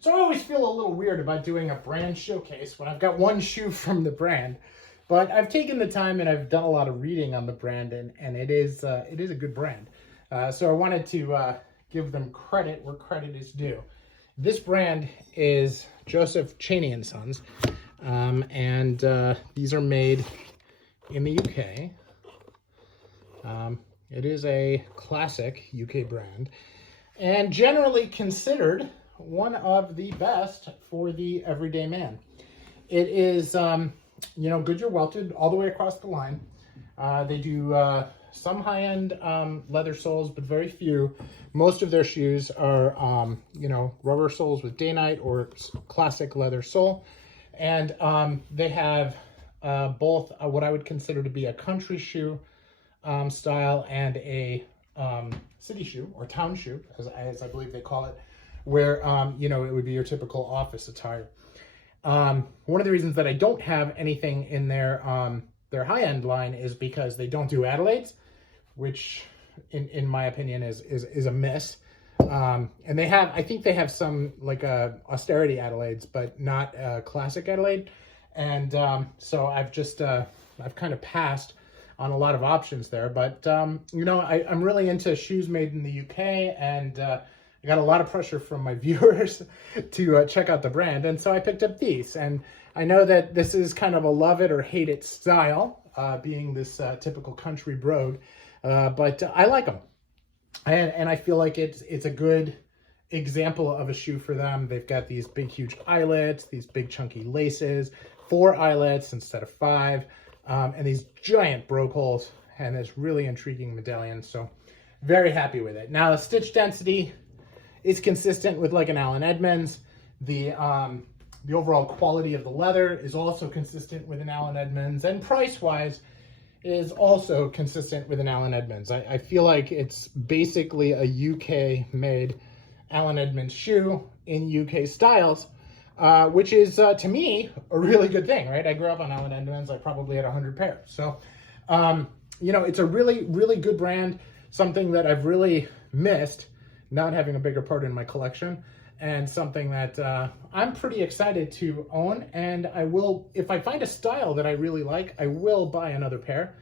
So I always feel a little weird about doing a brand showcase when I've got one shoe from the brand. But I've taken the time and I've done a lot of reading on the brand, and it is a good brand. So I wanted to give them credit where credit is due. This brand is Joseph Cheaney and Sons, and these are made in the UK. It is a classic UK brand and generally considered one of the best for the everyday man. It is, Goodyear welted all the way across the line. They do some high-end leather soles, but very few. Most of their shoes are, rubber soles with day-night or classic leather sole. And they have both what I would consider to be a country shoe style and a city shoe or town shoe, as I believe they call it, where, it would be your typical office attire. One of the reasons that I don't have anything in their high-end line is because they don't do Adelaides, which in my opinion is a miss. And I think they have some like austerity Adelaides, but not classic Adelaide. And so I've kind of passed on a lot of options there. But, I'm really into shoes made in the UK, and I got a lot of pressure from my viewers to check out the brand. And so I picked up these. And I know that this is kind of a love it or hate it style, being this typical country brogue. But I like them. And I feel like it's a good example of a shoe for them. They've got these big, huge eyelets, these big chunky laces, 4 eyelets instead of 5, and these giant brogue holes, and this really intriguing medallion. So very happy with it. Now the stitch density is consistent with like an Allen Edmonds. The overall quality of the leather is also consistent with an Allen Edmonds, and price-wise is also consistent with an Allen Edmonds. I feel like it's basically a UK-made Allen Edmonds shoe in UK styles, which is, to me, a really good thing, right? I grew up on Allen Edmonds. I probably had 100 pairs. So, it's a really, really good brand, something that I've really missed not having a bigger part in my collection, and something that I'm pretty excited to own. And I will, if I find a style that I really like, I will buy another pair.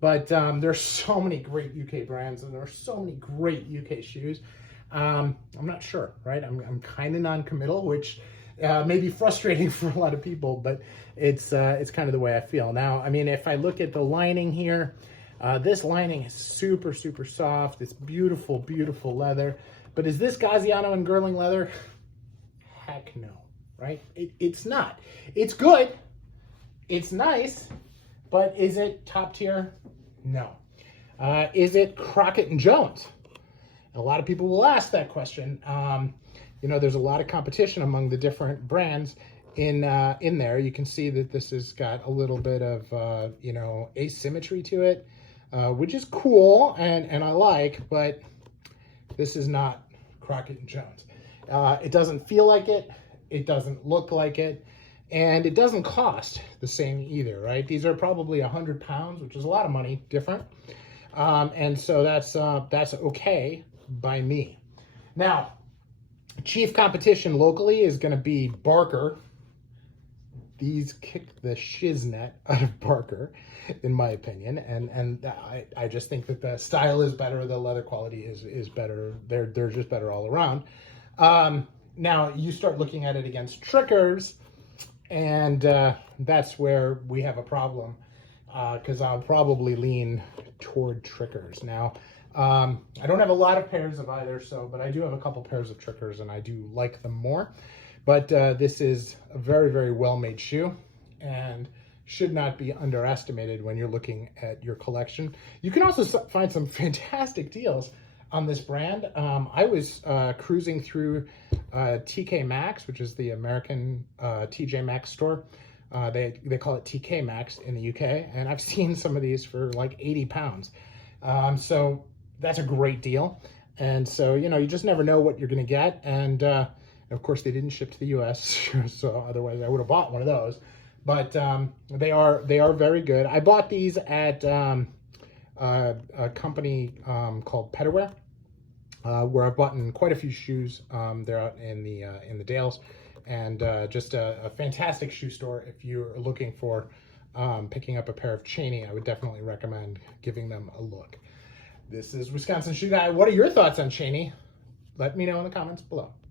But there's so many great UK brands, and there are so many great UK shoes. I'm not sure, right? I'm kind of non-committal, which may be frustrating for a lot of people, but it's kind of the way I feel. Now, I mean, if I look at the lining here, this lining is super, super soft. It's beautiful, beautiful leather. But is this Gaziano and Girling leather? Heck no, right? It's not. It's good. It's nice. But is it top tier? No. Is it Crockett and Jones? A lot of people will ask that question. There's a lot of competition among the different brands in there. You can see that this has got a little bit of, asymmetry to it, which is cool and I like, but this is not Crockett and Jones. It doesn't feel like it. It doesn't look like it. And it doesn't cost the same either, right? These are probably £100, which is a lot of money different. And so that's okay by me. Now, chief competition locally is going to be Barker. These kick the shiznet out of Barker, in my opinion, and I just think that the style is better, the leather quality is better. They're just better all around. Now you start looking at it against Trickers, and that's where we have a problem, because I'll probably lean toward Trickers. Now, I don't have a lot of pairs of either, but I do have a couple pairs of Trickers, and I do like them more. But this is a very, very well-made shoe and should not be underestimated when you're looking at your collection. You can also find some fantastic deals on this brand. I was cruising through TK Maxx, which is the American TJ Maxx store. They call it TK Maxx in the UK, and I've seen some of these for like £80. So that's a great deal. And so, you just never know what you're going to get. And of course, they didn't ship to the US, so otherwise I would have bought one of those. But they are very good. I bought these at a company called Petaware. where I've bought quite a few shoes. They're out in the Dales, and just a fantastic shoe store. If you're looking for picking up a pair of Cheaney, I would definitely recommend giving them a look. This is Wisconsin Shoe Guy. What are your thoughts on Cheaney? Let me know in the comments below.